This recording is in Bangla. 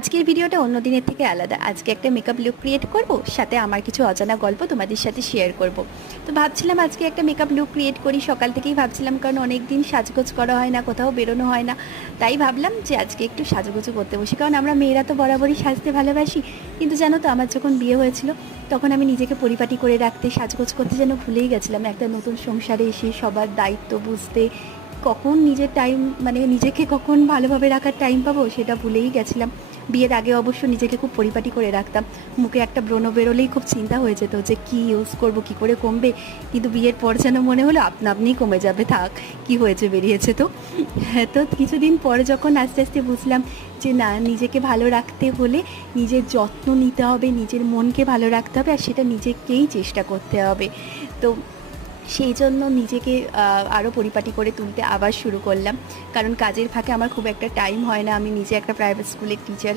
আজকের ভিডিওটা অন্য দিনের থেকে আলাদা। আজকে একটা মেকআপ লুক ক্রিয়েট করব, সাথে আমার কিছু অজানা গল্প তোমাদের সাথে শেয়ার করব। তো ভাবছিলাম আজকে একটা মেকআপ লুক ক্রিয়েট করি, সকাল থেকেই ভাবছিলাম, কারণ অনেক দিন সাজগোজ করা হয় না, কোথাও বেরোনো হয় না। তাই ভাবলাম যে আজকে একটু সাজগোজও করতে বসি, কারণ আমরা মেয়েরা তো বরাবরই সাজতে ভালোবাসি। কিন্তু জানো তো, আমার যখন বিয়ে হয়েছিল তখন আমি নিজেকে পরিপাটি করে রাখতে, সাজগোজ করতে যেন ভুলেই গেছিলাম। একটা নতুন সংসারে এসে সবার দায়িত্ব বুঝতে কখন নিজের টাইম, মানে নিজেকে কখন ভালোভাবে রাখার টাইম পাবো সেটা ভুলেই গেছিলাম। বিয়ের আগে অবশ্য নিজেকে খুব পরিপাটি করে রাখতাম, মুখে একটা ব্রণ বেরোলেই খুব চিন্তা হয়ে যেত যে কী ইউজ করব, কী করে কমবে। কিন্তু বিয়ের পর যেন মনে হলো আপনা আপনিই কমে যাবে, থাক কি হয়েছে, বেরিয়েছে তো। হ্যাঁ, তো কিছুদিন পরে যখন আস্তে আস্তে বুঝলাম যে না, নিজেকে ভালো রাখতে হলে নিজের যত্ন নিতে হবে, নিজের মনকে ভালো রাখতে হবে, আর সেটা নিজেকেই চেষ্টা করতে হবে। তো সেই জন্য নিজেকে আরও পরিপাটি করে তুলতে আবার শুরু করলাম, কারণ কাজের ফাঁকে আমার খুব একটা টাইম হয় না। আমি নিজে একটা প্রাইভেট স্কুলের টিচার,